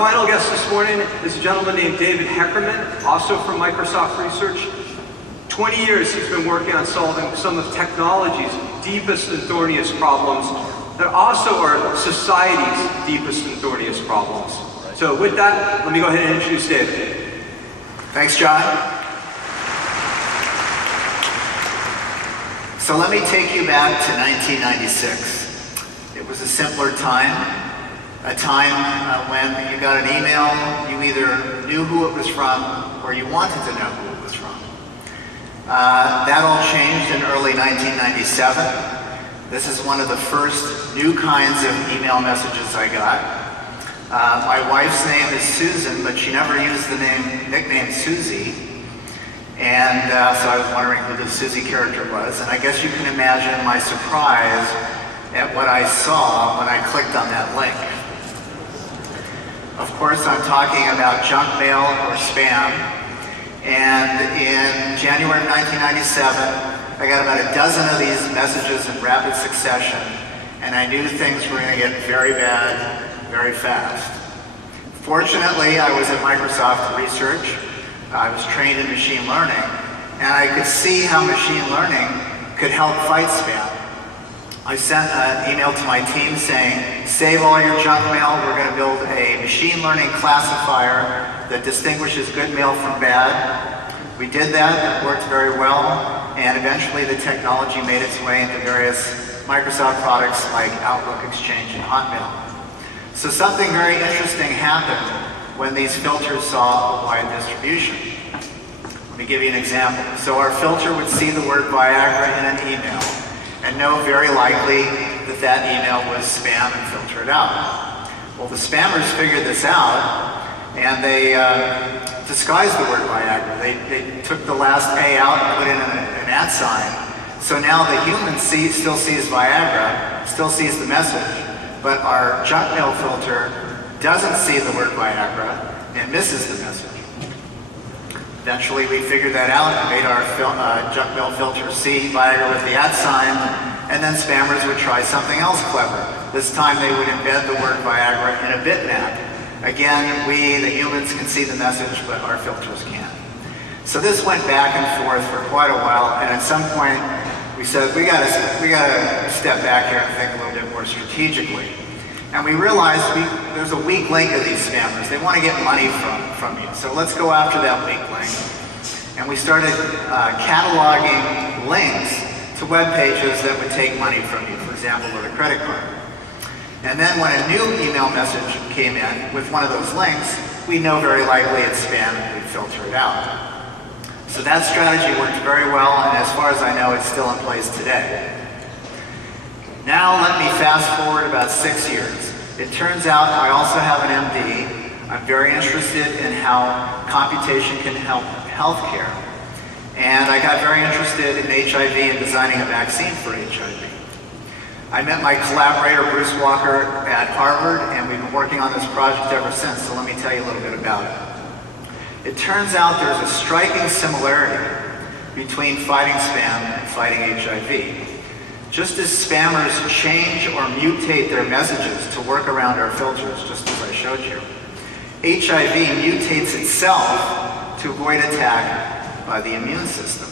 final guest this morning is a gentleman named David Heckerman, also from Microsoft Research. 20 years he's been working on solving some of technology's deepest and thorniest problems that also are society's deepest and thorniest problems. So with that, let me go ahead and introduce David. Thanks, John. So let me take you back to 1996. It was a simpler time, a time when you got an email, you either knew who it was from or you wanted to know who it was from. That all changed in early 1997. This is one of the first new kinds of email messages I got. My wife's name is Susan, but she never used the nickname Susie. And so I was wondering who the Susie character was. And I guess you can imagine my surprise at what I saw when I clicked on that link. Of course, I'm talking about junk mail or spam. And in January of 1997, I got about a dozen of these messages in rapid succession, and I knew things were going to get very bad very fast. Fortunately, I was at Microsoft Research. I was trained in machine learning, and I could see how machine learning could help fight spam. I sent an email to my team saying, save all your junk mail, we're going to build a machine learning classifier that distinguishes good mail from bad. We did that, it worked very well, and eventually the technology made its way into various Microsoft products like Outlook, Exchange, and Hotmail. So something very interesting happened when these filters saw a wide distribution. Let me give you an example. So our filter would see the word Viagra in an email and know very likely that that email was spam and filter it out. Well, the spammers figured this out and they disguised the word Viagra. They took the last A out and put in an @ sign. So now the human still sees Viagra, still sees the message, but our junk mail filter doesn't see the word Viagra and misses the message. Eventually we figured that out and made our junk mail filter see Viagra with the @ sign, and then spammers would try something else clever. This time they would embed the word Viagra in a bitmap. Again, we, the humans, can see the message, but our filters can't. So this went back and forth for quite a while, and at some point we said, we gotta step back here and think a little bit more strategically. And we realized there's a weak link of these spammers. They want to get money from you. So let's go after that weak link. And we started cataloging links to web pages that would take money from you, for example, with a credit card. And then when a new email message came in with one of those links, we know very likely it's spam and we filter it out. So that strategy worked very well, and as far as I know, it's still in place today. Now let me fast forward about 6 years. It turns out I also have an MD. I'm very interested in how computation can help healthcare. And I got very interested in HIV and designing a vaccine for HIV. I met my collaborator, Bruce Walker, at Harvard, and we've been working on this project ever since, so let me tell you a little bit about it. It turns out there's a striking similarity between fighting spam and fighting HIV. Just as spammers change or mutate their messages to work around our filters, just as I showed you, HIV mutates itself to avoid attack by the immune system.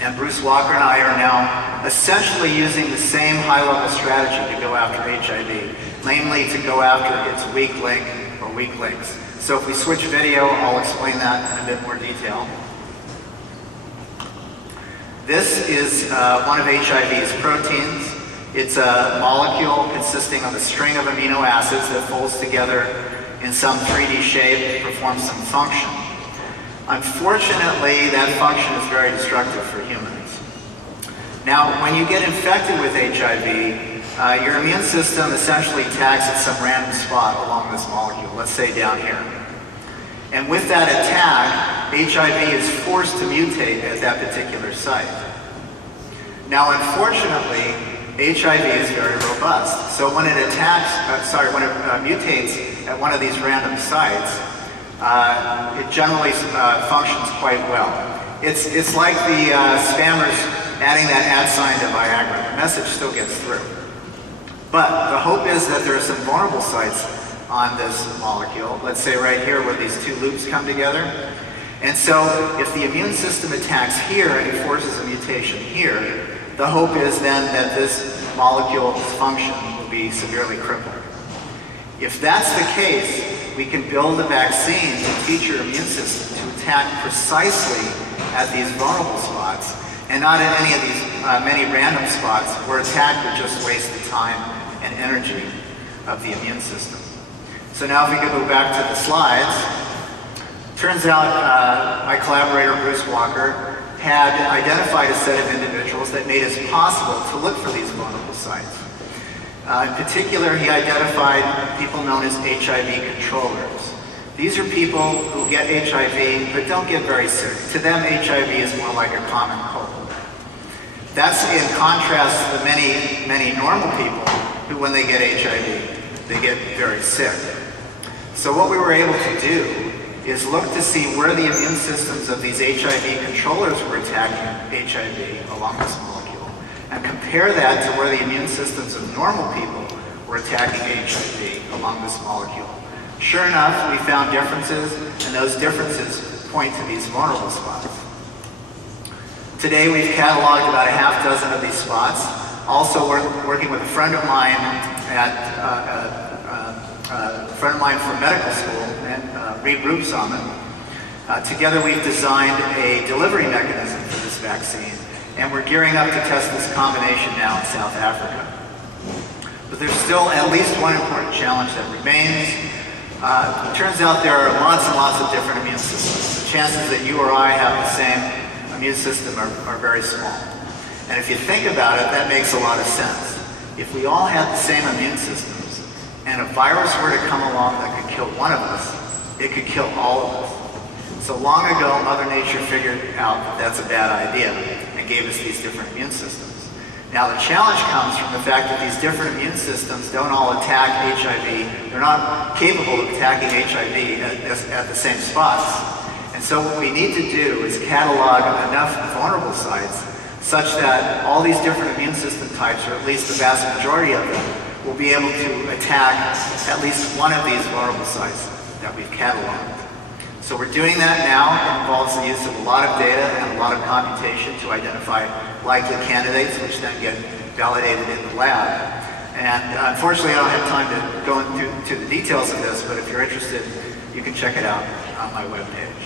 And Bruce Walker and I are now essentially using the same high-level strategy to go after HIV, namely to go after its weak link or weak links. So if we switch video, I'll explain that in a bit more detail. This is one of HIV's proteins. It's a molecule consisting of a string of amino acids that folds together in some 3D shape to perform some function. Unfortunately, that function is very destructive for humans. Now, when you get infected with HIV, your immune system essentially tags at some random spot along this molecule, let's say down here. And with that attack, HIV is forced to mutate at that particular site. Now, unfortunately, HIV is very robust. So when it mutates at one of these random sites, it generally functions quite well. It's like the spammers adding that @ sign to Viagra. The message still gets through. But the hope is that there are some vulnerable sites on this molecule. Let's say right here where these two loops come together. And so if the immune system attacks here and it forces a mutation here, the hope is then that this molecule's function will be severely crippled. If that's the case, we can build a vaccine to teach your immune system to attack precisely at these vulnerable spots and not at any of these many random spots where attack would just waste the time and energy of the immune system. So now if we could go back to the slides, turns out my collaborator Bruce Walker had identified a set of individuals that made it possible to look for these vulnerable sites. In particular, he identified people known as HIV controllers. These are people who get HIV but don't get very sick. To them, HIV is more like a common cold. That's in contrast to the many normal people who, when they get HIV, they get very sick. So what we were able to do is look to see where the immune systems of these HIV controllers were attacking HIV along this molecule, and compare that to where the immune systems of normal people were attacking HIV along this molecule. Sure enough, we found differences, and those differences point to these vulnerable spots. Today we've cataloged about a half dozen of these spots. Also working with a friend of mine from medical school, Reed Rubsamen. Together we've designed a delivery mechanism for this vaccine, and we're gearing up to test this combination now in South Africa. But there's still at least one important challenge that remains. It turns out there are lots and lots of different immune systems. The chances that you or I have the same immune system are very small. And if you think about it, that makes a lot of sense. If we all had the same immune systems, and a virus were to come along that could kill one of us, it could kill all of us. So long ago, Mother Nature figured out that that's a bad idea and gave us these different immune systems. Now the challenge comes from the fact that these different immune systems don't all attack HIV. They're not capable of attacking HIV at the same spots. And so what we need to do is catalog enough vulnerable sites such that all these different immune system types, or at least the vast majority of them, will be able to attack at least one of these vulnerable sites that we've cataloged. So we're doing that now. It involves the use of a lot of data and a lot of computation to identify likely candidates, which then get validated in the lab. And unfortunately, I don't have time to go into the details of this, but if you're interested, you can check it out on my webpage.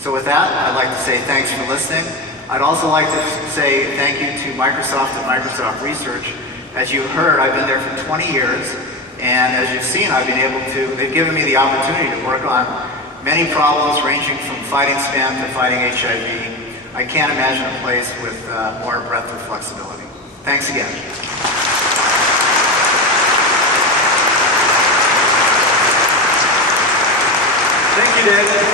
So with that, I'd like to say thanks for listening. I'd also like to say thank you to Microsoft and Microsoft Research. As you heard, I've been there for 20 years, and as you've seen, they've given me the opportunity to work on many problems ranging from fighting spam to fighting HIV. I can't imagine a place with more breadth of flexibility. Thanks again. Thank you, Dave.